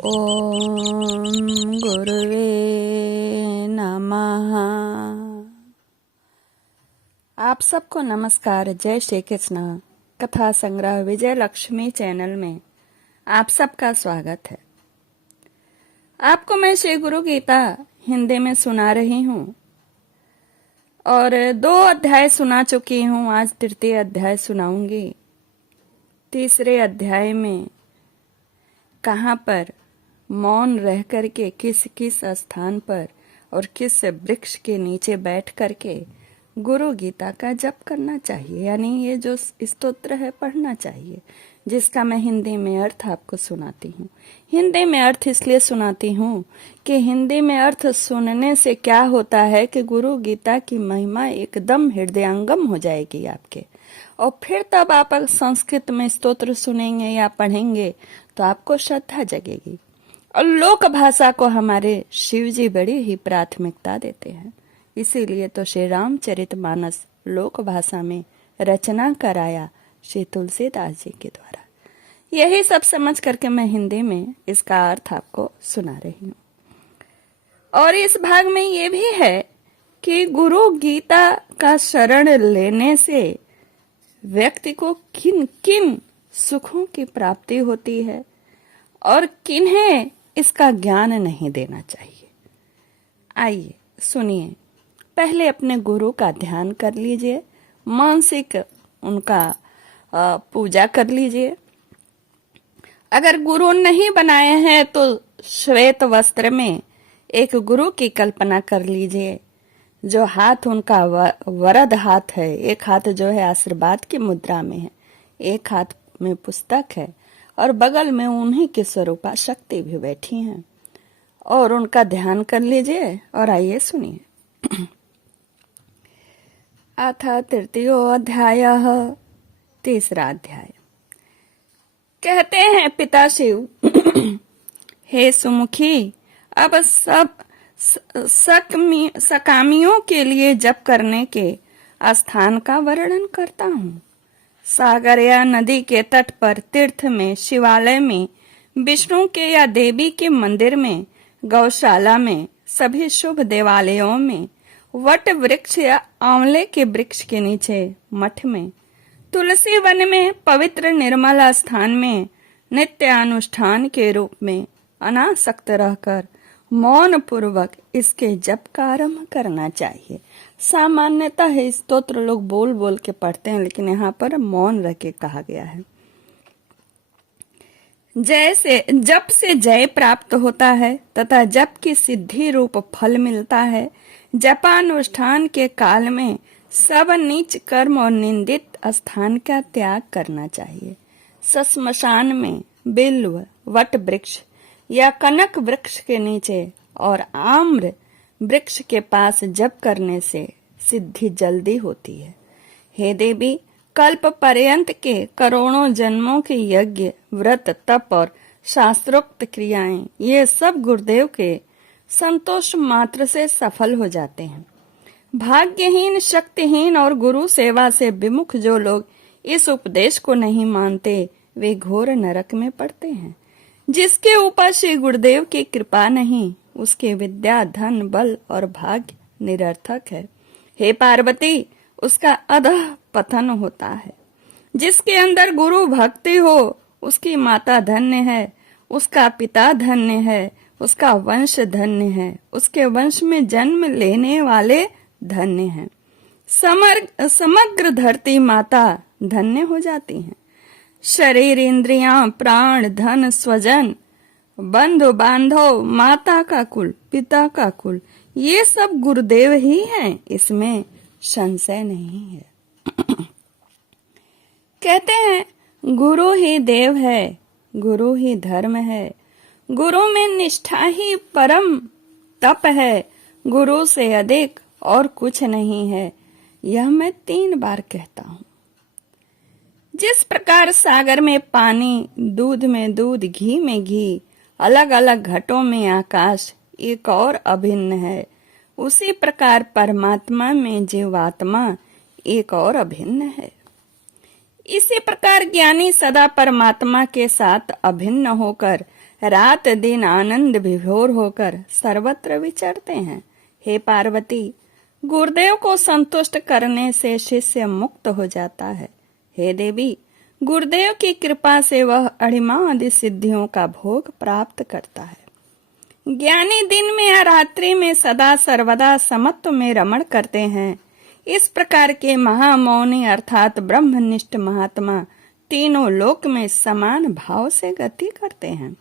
ओम गुरुवे नमः। आप सबको नमस्कार। जय श्री कृष्ण। कथा संग्रह विजय लक्ष्मी चैनल में आप सबका स्वागत है। आपको मैं श्री गुरु गीता हिंदी में सुना रही हूँ और 2 अध्याय सुना चुकी हूँ। आज तृतीय अध्याय सुनाऊंगी। तीसरे अध्याय में कहाँ पर मौन रह करके किस किस स्थान पर और किस वृक्ष के नीचे बैठ करके गुरु गीता का जप करना चाहिए, यानी ये जो स्तोत्र है पढ़ना चाहिए, जिसका मैं हिंदी में अर्थ आपको सुनाती हूँ। हिंदी में अर्थ इसलिए सुनाती हूँ कि हिंदी में अर्थ सुनने से क्या होता है कि गुरु गीता की महिमा एकदम हृदयंगम हो जाएगी आपके, और फिर तब आप संस्कृत में स्तोत्र सुनेंगे या पढ़ेंगे तो आपको श्रद्धा जगेगी। और लोक भाषा को हमारे शिव जी बड़ी ही प्राथमिकता देते हैं, इसीलिए तो श्री रामचरितमानस लोक भाषा में रचना कराया श्री तुलसीदास जी के द्वारा। यही सब समझ करके मैं हिंदी में इसका अर्थ आपको सुना रही हूँ। और इस भाग में ये भी है कि गुरु गीता का शरण लेने से व्यक्ति को किन किन सुखों की प्राप्ति होती है और किन्हें इसका ज्ञान नहीं देना चाहिए। आइए सुनिए। पहले अपने गुरु का ध्यान कर लीजिए, मानसिक उनका पूजा कर लीजिए। अगर गुरु नहीं बनाए हैं तो श्वेत वस्त्र में एक गुरु की कल्पना कर लीजिए, जो हाथ उनका वरद हाथ है। एक हाथ जो है आशीर्वाद की मुद्रा में है, एक हाथ में पुस्तक है और बगल में उन्हीं की स्वरूपा शक्ति भी बैठी हैं, और उनका ध्यान कर लीजिए। और आइए सुनिए। अथ तृतीयो अध्यायः, तीसरा अध्याय। कहते हैं पिता शिव, हे सुमुखी, अब सब सकामियों के लिए जप करने के स्थान का वर्णन करता हूँ। सागर या नदी के तट पर, तीर्थ में, शिवालय में, विष्णु के या देवी के मंदिर में, गौशाला में, सभी शुभ देवालयों में, वट वृक्ष या आंवले के वृक्ष के नीचे, मठ में, तुलसी वन में, पवित्र निर्मल स्थान में, नित्य अनुष्ठान के रूप में अनासक्त रहकर मौन पूर्वक इसके जप का आरंभ करना चाहिए। सामान्यतः स्तोत्र लोग बोल बोल के पढ़ते हैं, लेकिन यहाँ पर मौन रह के कहा गया है। जैसे जप से जय प्राप्त होता है तथा जप की सिद्धि रूप फल मिलता है, जपानुष्ठान के काल में सब नीच कर्म और निंदित स्थान का त्याग करना चाहिए। श्मशान में, बिल्व, वट वृक्ष या कनक वृक्ष के नीचे और आम्र वृक्ष के पास जप करने से सिद्धि जल्दी होती है। हे देवी, कल्प पर्यंत के करोड़ों जन्मों के यज्ञ, व्रत, तप और शास्त्रोक्त क्रियाएं, ये सब गुरुदेव के संतोष मात्र से सफल हो जाते हैं। भाग्यहीन, शक्तिहीन और गुरु सेवा से विमुख जो लोग इस उपदेश को नहीं मानते, वे घोर नरक में पड़ते हैं। जिसके ऊपर श्री गुरुदेव की कृपा नहीं, उसके विद्या, धन, बल और भाग्य निरर्थक है। हे पार्वती, उसका अधः पतन होता है। जिसके अंदर गुरु भक्ति हो, उसकी माता धन्य है, उसका पिता धन्य है, उसका वंश धन्य है, उसके वंश में जन्म लेने वाले धन्य हैं। समग्र धरती माता धन्य हो जाती हैं। शरीर, इंद्रियां, प्राण, धन, स्वजन, बंधु बांधव, माता का कुल, पिता का कुल, ये सब गुरुदेव ही हैं, इसमें संशय नहीं है। कहते हैं गुरु ही देव है, गुरु ही धर्म है, गुरु में निष्ठा ही परम तप है, गुरु से अधिक और कुछ नहीं है। यह मैं 3 बार कहता हूँ। जिस प्रकार सागर में पानी, दूध में दूध, घी में घी, अलग अलग घटों में आकाश एक और अभिन्न है, उसी प्रकार परमात्मा में जीवात्मा एक और अभिन्न है। इसी प्रकार ज्ञानी सदा परमात्मा के साथ अभिन्न होकर रात दिन आनंद विभोर होकर सर्वत्र विचरते हैं। हे पार्वती, गुरुदेव को संतुष्ट करने से शिष्य मुक्त हो जाता है। हे देवी, गुरुदेव की कृपा से वह अणिमा आदि सिद्धियों का भोग प्राप्त करता है। ज्ञानी दिन में या रात्रि में सदा सर्वदा समत्व में रमण करते हैं। इस प्रकार के महामौनी अर्थात ब्रह्मनिष्ठ महात्मा तीनों लोक में समान भाव से गति करते हैं।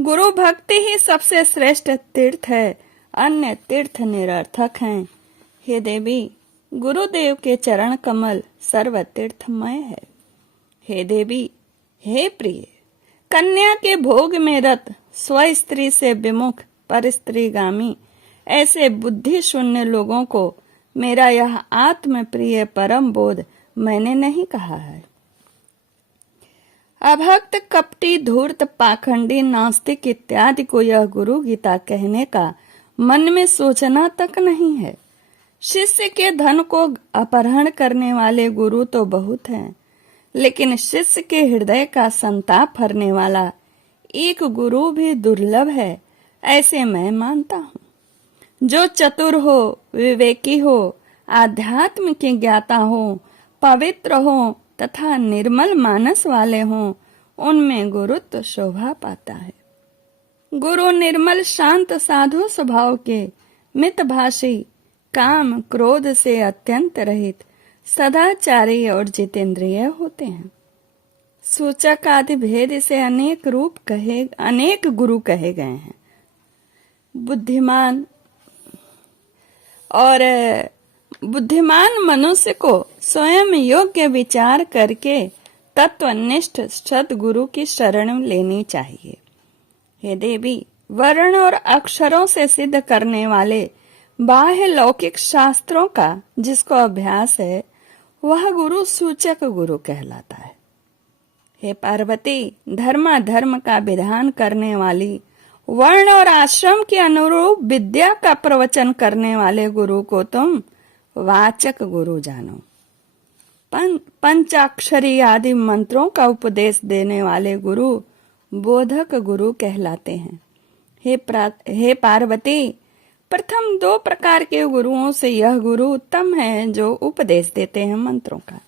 गुरु भक्ति ही सबसे श्रेष्ठ तीर्थ है, अन्य तीर्थ निरर्थक हैं। हे देवी, गुरुदेव के चरण कमल सर्व तीर्थमय है। हे देवी, हे प्रिय, कन्या के भोग में रत, स्व स्त्री से विमुख, पर स्त्रीगामी ऐसे बुद्धि शून्य लोगों को मेरा यह आत्म प्रिय परम बोध मैंने नहीं कहा है। अभक्त, कपटी, धूर्त, पाखंडी, नास्तिक इत्यादि को यह गुरु गीता कहने का मन में सोचना तक नहीं है। शिष्य के धन को अपहरण करने वाले गुरु तो बहुत हैं, लेकिन शिष्य के हृदय का संताप हरने वाला एक गुरु भी दुर्लभ है, ऐसे मैं मानता हूँ। जो चतुर हो, विवेकी हो, आध्यात्म के ज्ञाता हो, पवित्र हो तथा निर्मल मानस वाले हों, उनमें गुरुत्व शोभा पाता है। गुरु निर्मल शांत साधु स्वभाव के, मितभाषी, काम क्रोध से अत्यंत रहित, सदाचारी और जितेंद्रिय होते हैं। सूचक आदि भेद से अनेक गुरु कहे गए हैं। बुद्धिमान मनुष्य को स्वयं योग्य विचार करके तत्वनिष्ठ सद्गुरु की शरण लेनी चाहिए। हे देवी, वर्ण और अक्षरों से सिद्ध करने वाले बाह्य लौकिक शास्त्रों का जिसको अभ्यास है, वह गुरु सूचक गुरु कहलाता है। हे पार्वती, धर्माधर्म का विधान करने वाली, वर्ण और आश्रम के अनुरूप विद्या का प्रवचन करने वाले गुरु को तुम वाचक गुरु जानो। पंचाक्षरी आदि मंत्रों का उपदेश देने वाले गुरु बोधक गुरु कहलाते हैं। हे पार्वती, प्रथम दो प्रकार के गुरुओं से यह गुरु उत्तम है जो उपदेश देते हैं मंत्रों का।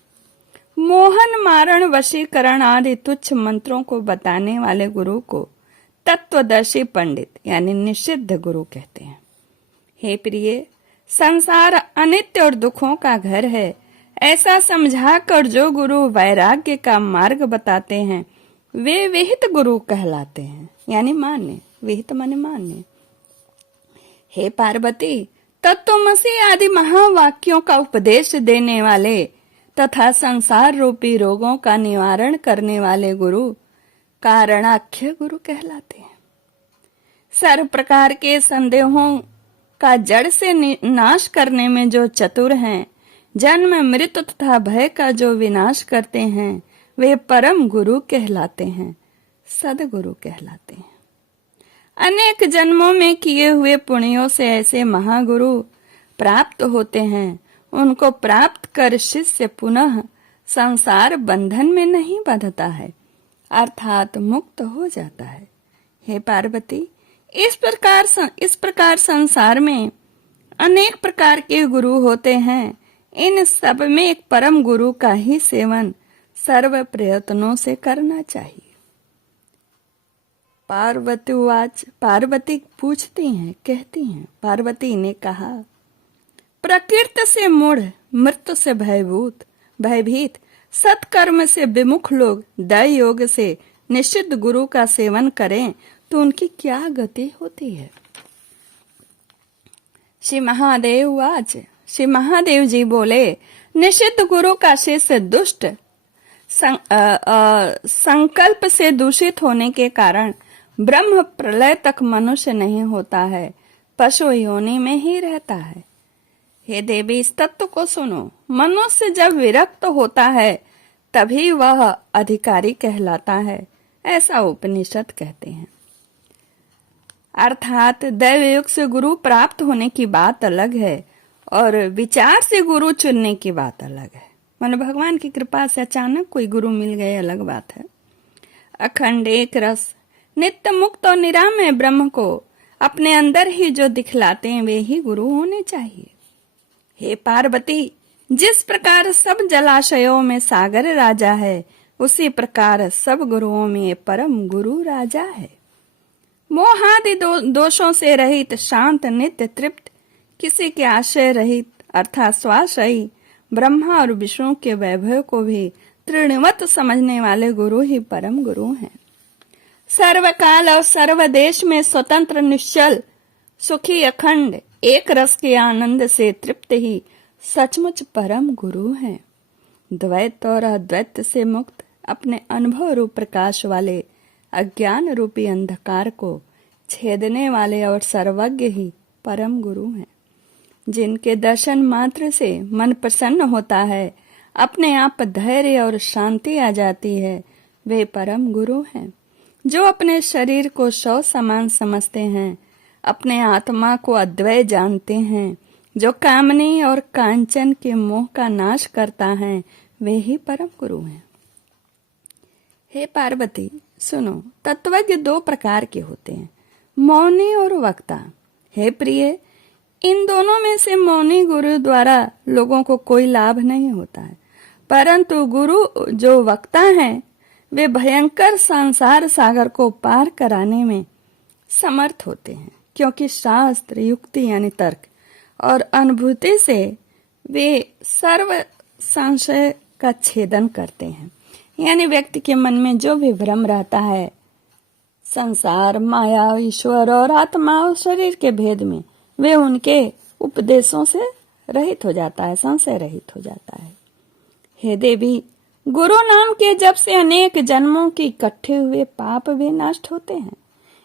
मोहन, मारण, वशीकरण आदि तुच्छ मंत्रों को बताने वाले गुरु को तत्वदर्शी पंडित यानी निषिद्ध गुरु कहते हैं। हे प्रिय, संसार अनित्य और दुखों का घर है, ऐसा समझाकर जो गुरु वैराग्य का मार्ग बताते हैं वे विहित गुरु कहलाते हैं, यानी मान्य। विहित माने मान्य। हे पार्वती, तत्वमसी आदि महावाक्यों का उपदेश देने वाले तथा संसार रूपी रोगों का निवारण करने वाले गुरु कारणाख्य गुरु कहलाते हैं। सर्व प्रकार के संदेहों का जड़ से नाश करने में जो चतुर हैं, जन्म मृत्यु तथा भय का जो विनाश करते हैं, वे परम गुरु कहलाते हैं, सदगुरु कहलाते हैं। अनेक जन्मों में किए हुए पुण्यों से ऐसे महागुरु प्राप्त होते हैं। उनको प्राप्त कर शिष्य पुनः संसार बंधन में नहीं बंधता है, अर्थात मुक्त हो जाता है। हे पार्वती, इस प्रकार संसार में अनेक प्रकार के गुरु होते हैं। इन सब में एक परम गुरु का ही सेवन सर्व प्रयत्नों से करना चाहिए। पार्वती पूछती हैं, कहती हैं, पार्वती ने कहा, प्रकृति से मूढ़, मृत्यु से भयभीत, सत्कर्म से विमुख लोग दय योग से निषिद्ध गुरु का सेवन करें तो उनकी क्या गति होती है। श्री महादेव जी बोले, निषिद्ध गुरु का शिष्य दुष्ट संकल्प से दूषित होने के कारण ब्रह्म प्रलय तक मनुष्य नहीं होता है, पशु योनि में ही रहता है। हे देवी, इस तत्व को सुनो। मनुष्य जब विरक्त होता है तभी वह अधिकारी कहलाता है, ऐसा उपनिषद कहते हैं। अर्थात दैव युग से गुरु प्राप्त होने की बात अलग है और विचार से गुरु चुनने की बात अलग है। मन भगवान की कृपा से अचानक कोई गुरु मिल गए अलग बात है। अखंड एक रस नित्य मुक्त और निरामय ब्रह्म को अपने अंदर ही जो दिखलाते हैं वे ही गुरु होने चाहिए। हे पार्वती, जिस प्रकार सब जलाशयों में सागर राजा है, उसी प्रकार सब गुरुओं में परम गुरु राजा है। मोहादि दोषों से रहित, शांत, नित्य तृप्त, किसी के आश्रय रहित अर्थात स्वाश्रयी ब्रह्मा और विष्णु के वैभव को भी तृणवत समझने वाले गुरु ही परम गुरु हैं। सर्वकाल और सर्वदेश में स्वतंत्र, निश्चल, सुखी, अखंड, एक रस के आनंद से तृप्त ही सचमुच परम गुरु हैं। द्वैत और अद्वैत से मुक्त, अपने अनुभव रूप प्रकाश वाले, अज्ञान रूपी अंधकार को छेदने वाले और सर्वज्ञ ही परम गुरु हैं। जिनके दर्शन मात्र से मन प्रसन्न होता है, अपने आप धैर्य और शांति आ जाती है, वे परम गुरु हैं। जो अपने शरीर को शव समान समझते हैं, अपने आत्मा को अद्वय जानते हैं, जो कामनी और कांचन के मोह का नाश करता है, वे ही परम गुरु हैं। हे पार्वती, सुनो, तत्वज्ञ दो प्रकार के होते हैं, मौनी और वक्ता। हे प्रिय, इन दोनों में से मौनी गुरु द्वारा लोगों को कोई लाभ नहीं होता है, परंतु गुरु जो वक्ता हैं, वे भयंकर संसार सागर को पार कराने में समर्थ होते हैं, क्योंकि शास्त्र, युक्ति यानी तर्क और अनुभूति से वे सर्व संशय का छेदन करते हैं। यानी व्यक्ति के मन में जो भी भ्रम रहता है संसार, माया, ईश्वर और आत्मा और शरीर के भेद में, वे उनके उपदेशों से रहित हो जाता है, संशय रहित हो जाता है। हे देवी, गुरु नाम के जब से अनेक जन्मों के इकट्ठे हुए पाप भी नष्ट होते हैं,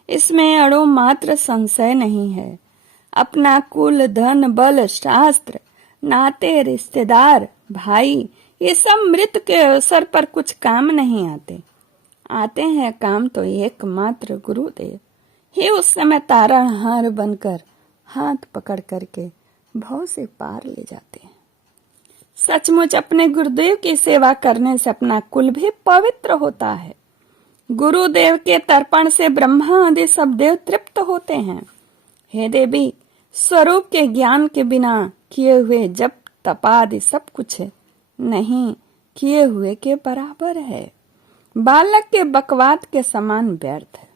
इसमें अणु मात्र संशय नहीं है। अपना कुल, धन, बल, शास्त्र, नाते, रिश्तेदार, भाई, ये सब मृत्यु के अवसर पर कुछ काम नहीं आते हैं काम तो एकमात्र गुरुदेव ही उस समय तारणहार बनकर हाथ पकड़ करके भव से पार ले जाते हैं। सचमुच अपने गुरुदेव की सेवा करने से अपना कुल भी पवित्र होता है। गुरुदेव के तर्पण से ब्रह्मा आदि सब देव तृप्त होते हैं। हे देवी, स्वरूप के ज्ञान के बिना किए हुए जप, तपादि सब कुछ नहीं किए हुए के बराबर है। बालक के बकवाद के समान व्यर्थ है।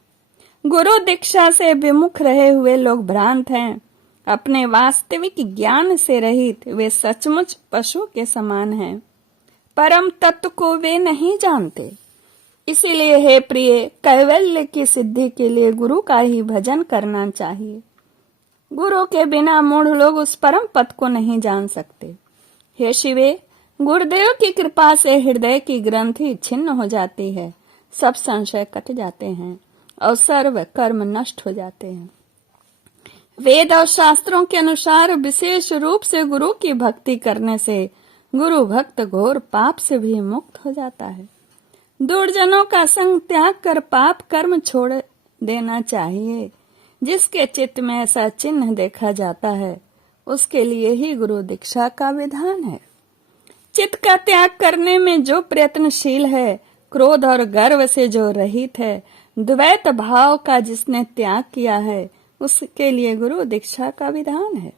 गुरु दीक्षा से विमुख रहे हुए लोग भ्रांत हैं। अपने वास्तविक ज्ञान से रहित वे सचमुच पशु के समान हैं। परम तत्व को वे नहीं जानते। इसीलिए हे प्रिय, कैवल्य की सिद्धि के लिए गुरु का ही भजन करना चाहिए। गुरु के बिना मूढ़ लोग उस परम पद को नहीं जान सकते। हे शिवे, गुरुदेव की कृपा से हृदय की ग्रंथि छिन्न हो जाती है, सब संशय कट जाते हैं और सर्व कर्म नष्ट हो जाते हैं। वेद और शास्त्रों के अनुसार विशेष रूप से गुरु की भक्ति करने से गुरु भक्त घोर पाप से भी मुक्त हो जाता है। दुर्जनों का संग त्याग कर पाप कर्म छोड़ देना चाहिए। जिसके चित्त में ऐसा चिन्ह देखा जाता है, उसके लिए ही गुरु दीक्षा का विधान है। चित्त का त्याग करने में जो प्रयत्नशील है, क्रोध और गर्व से जो रहित है, द्वैत भाव का जिसने त्याग किया है, उसके लिए गुरु दीक्षा का विधान है।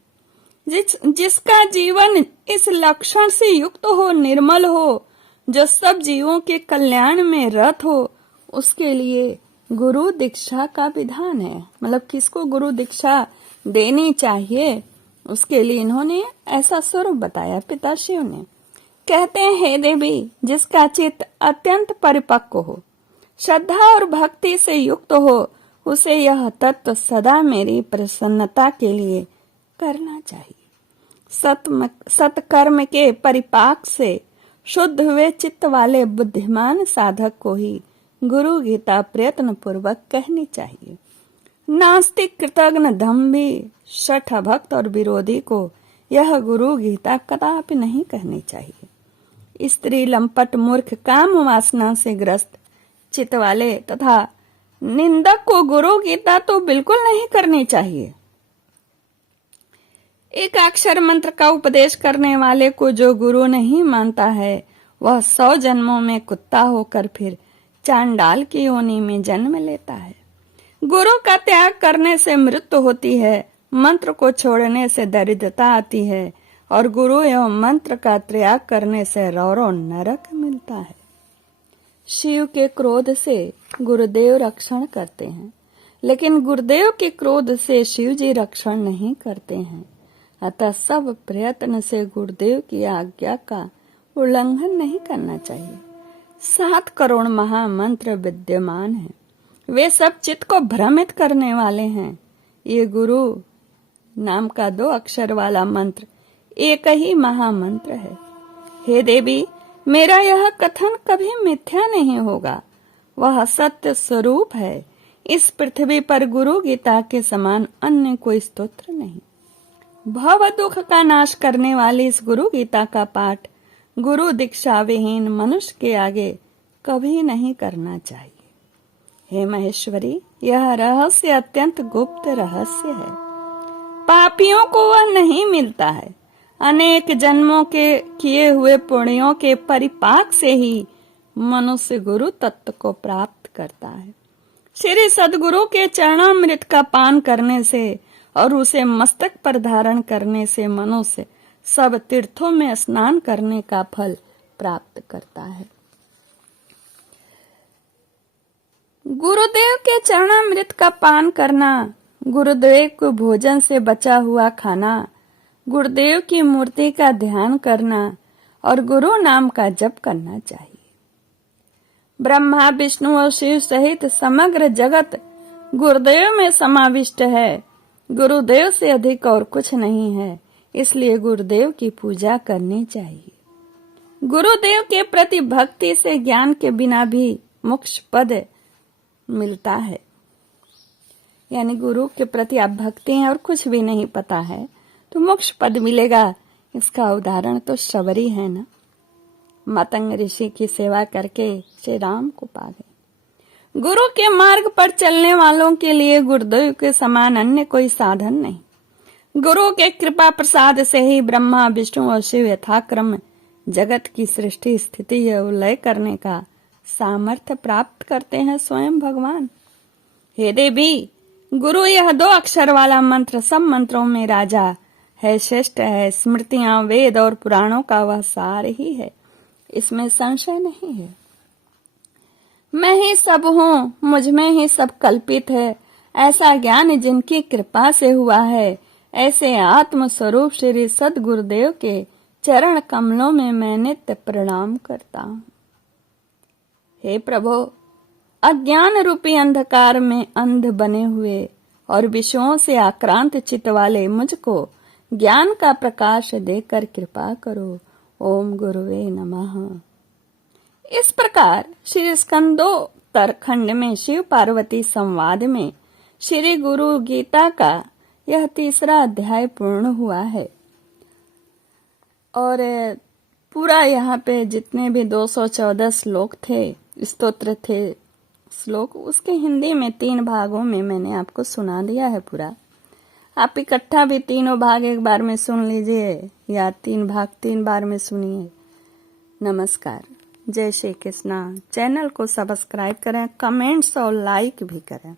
जिसका जीवन इस लक्षण से युक्त हो, निर्मल हो, जो सब जीवों के कल्याण में रत हो, उसके लिए गुरु दीक्षा का विधान है। मतलब किसको गुरु दीक्षा देनी चाहिए, उसके लिए इन्होंने ऐसा स्वरूप बताया पिताश्रियों ने। कहते हैं, हे देवी, जिसका चित्त अत्यंत परिपक्व हो, श्रद्धा और भक्ति से युक्त हो, उसे यह तत्व सदा मेरी प्रसन्नता के लिए करना चाहिए। सत्कर्म के परिपाक से शुद्ध हुए चित्त वाले बुद्धिमान साधक को ही गुरु गीता प्रयत्न पूर्वक कहनी चाहिए। नास्तिक, कृतघ्न, दंभी, शठ भक्त और विरोधी को यह गुरु गीता कदापि नहीं कहनी चाहिए। स्त्री, लंपट, मूर्ख, काम वासना से ग्रस्त चित्त वाले तथा निंदक को गुरु गीता तो बिल्कुल नहीं करनी चाहिए। एक अक्षर मंत्र का उपदेश करने वाले को जो गुरु नहीं मानता है, वह 100 जन्मों में कुत्ता होकर फिर चांडाल की योनि में जन्म लेता है। गुरु का त्याग करने से मृत्यु होती है, मंत्र को छोड़ने से दरिद्रता आती है और गुरु एवं मंत्र का त्याग करने से रौरव नरक मिलता है। शिव के क्रोध से गुरुदेव रक्षण करते हैं, लेकिन गुरुदेव के क्रोध से शिव जी रक्षण नहीं करते हैं। अतः सब प्रयत्न से गुरुदेव की आज्ञा का उल्लंघन नहीं करना चाहिए। 7 करोड़ महामंत्र विद्यमान हैं, वे सब चित्त को भ्रमित करने वाले हैं। ये गुरु नाम का 2 अक्षर वाला मंत्र एक ही महामंत्र है। हे देवी, मेरा यह कथन कभी मिथ्या नहीं होगा, वह सत्य स्वरूप है। इस पृथ्वी पर गुरु गीता के समान अन्य कोई स्तोत्र नहीं। भव दुख का नाश करने वाली इस गुरु गीता का पाठ गुरु दीक्षा विहीन मनुष्य के आगे कभी नहीं करना चाहिए। हे महेश्वरी, यह रहस्य अत्यंत गुप्त रहस्य है। पापियों को वह नहीं मिलता है। अनेक जन्मों के किए हुए पुण्यों के परिपाक से ही मनुष्य गुरु तत्व को प्राप्त करता है। श्री सद्गुरु के चरणामृत का पान करने से और उसे मस्तक पर धारण करने से मनुष्य सब तीर्थों में स्नान करने का फल प्राप्त करता है। गुरुदेव के चरणामृत का पान करना, गुरुदेव को भोजन से बचा हुआ खाना, गुरुदेव की मूर्ति का ध्यान करना और गुरु नाम का जप करना चाहिए। ब्रह्मा विष्णु और शिव सहित समग्र जगत गुरुदेव में समाविष्ट है। गुरुदेव से अधिक और कुछ नहीं है, इसलिए गुरुदेव की पूजा करनी चाहिए। गुरुदेव के प्रति भक्ति से ज्ञान के बिना भी मोक्ष पद मिलता है। यानी गुरु के प्रति आप भक्ति हैं और कुछ भी नहीं पता है तो मोक्ष पद मिलेगा। इसका उदाहरण तो शबरी है ना, मातंग ऋषि की सेवा करके श्री राम को पा गए। गुरु के मार्ग पर चलने वालों के लिए गुरुदेव के समान अन्य कोई साधन नहीं। गुरु के कृपा प्रसाद से ही ब्रह्मा विष्णु और शिव यथाक्रम जगत की सृष्टि स्थिति और लय करने का सामर्थ्य प्राप्त करते हैं स्वयं भगवान। हे देवी, गुरु यह 2 अक्षर वाला मंत्र सब मंत्रों में राजा है, श्रेष्ठ है। स्मृतियां, वेद और पुराणों का वह सार ही है, इसमें संशय नहीं है। मैं ही सब हूँ, मुझ में ही सब कल्पित है, ऐसा ज्ञान जिनकी कृपा से हुआ है, ऐसे आत्म स्वरूप श्री सद्गुरुदेव के चरण कमलों में मैं नित्य प्रणाम करता हूँ। हे प्रभु, अज्ञान रूपी अंधकार में अंध बने हुए और विषयों से आक्रांत चित्त वाले मुझको ज्ञान का प्रकाश देकर कृपा करो। ओम गुरुवे नमः। इस प्रकार श्री स्कंदोत्तर खंड में शिव पार्वती संवाद में श्री गुरु गीता का यह 3रा अध्याय पूर्ण हुआ है। और पूरा यहाँ पे जितने भी 214 श्लोक थे, स्तोत्र थे, श्लोक, उसके हिंदी में 3 भागों में मैंने आपको सुना दिया है पूरा। आप इकट्ठा भी 3 भाग एक बार में सुन लीजिए या 3 भाग 3 बार में सुनिए। नमस्कार, जय श्री कृष्णा। चैनल को सब्सक्राइब करें, कमेंट्स और लाइक भी करें।